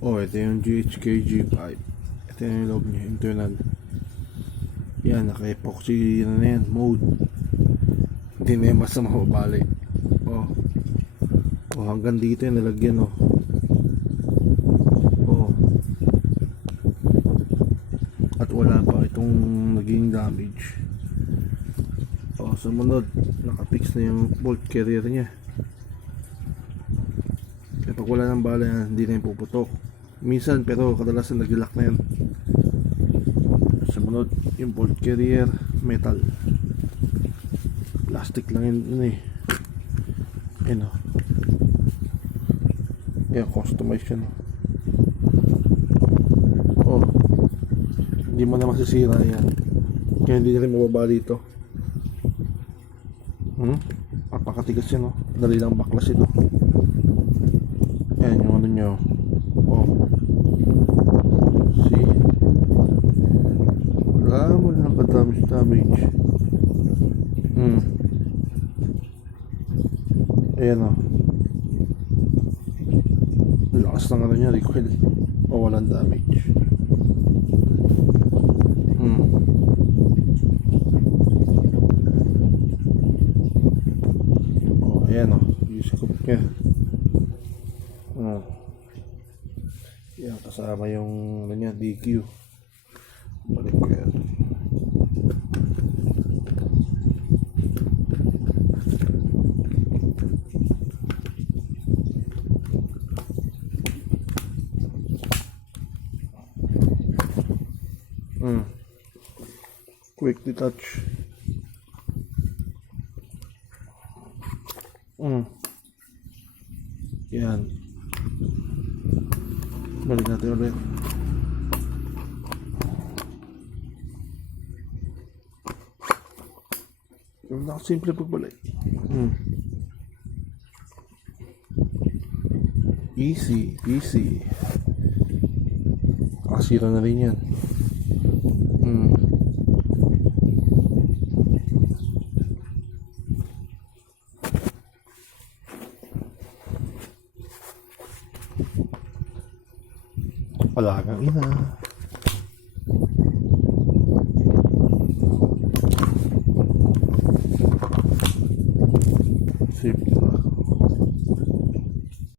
Oh, ito yung GHK G5. Ito yung loob niya, internal. Yan, naka-epoxy na yan, mode. Hindi na yung basta mababali. Oh. Oh, hanggang dito yung nalagyan, oh. Oh. At wala pa itong naging damage. Oh, sumunod, nakapix na yung bolt carrier niya. Kaya pag wala ng bala yan, hindi na yung puputok. Minsan, pero kadalasan nag-lock na yan. Sumunod, yung bolt carrier, metal. Plastic lang yun eh. Yan o. Yan, customize yan. Oh. Hindi mo na masisira yan. Kaya hindi na rin mababa dito. Napakatigas yan o. Dali lang baklas ito. Yan yung ano nyo. Oh. See? Wala mo lang damage. Ayan o. Lakas ng ano niya, recoil. O walang damage. O ayan o. Yung scoop niya. Yan kasama yung ano niya, DQ. Balik ko yan. Quick detach. Yan. Balik natin ulit. Yung nakasimple pagbalik. Easy. Nakasira na rin yan. Wala kang ina.